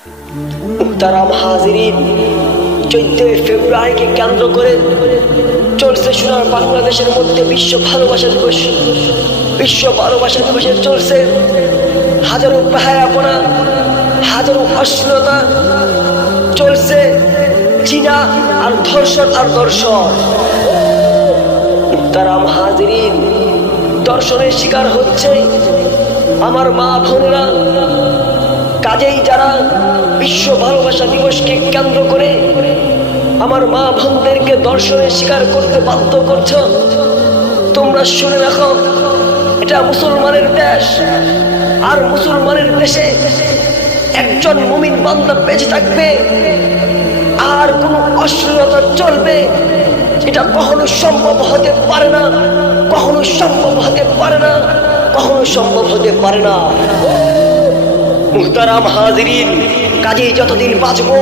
মুহতারাম হাজিরিন, 14 ফেব্রুয়ারিকে কেন্দ্র করে চলছে সোনার বাংলাদেশের মধ্যে বিশ্ব ভালোবাসা দিবস। বিশ্ব ভালোবাসা দিবসে চলছে হাজারো বেহায়াপনা, হাজারো অশ্লীলতা, চলছে জিনা আর ধর্ষণ আর দর্শন। মুহতারাম হাজিরিন, দর্শনের শিকার হচ্ছে আমার মা বোনেরা। কাজেই যারা বিশ্ব ভালোবাসা দিবসকে কেন্দ্র করে আমার মা বোনদেরকে দর্শনের শিকার করতে বাধ্য করছ, তোমরা শুনে রাখো, এটা মুসলমানের দেশ। আর মুসলমানের দেশে একজন মুমিন বান্দা বেঁচে থাকবে আর কোনো অশ্লীলতা চলবে, এটা কখনো সম্ভব হতে পারে না, কখনো সম্ভব হতে পারে না, কখনো সম্ভব হতে পারে না। মুহতারাম হাজিরিন, কাজেই যতদিন বাঁচবো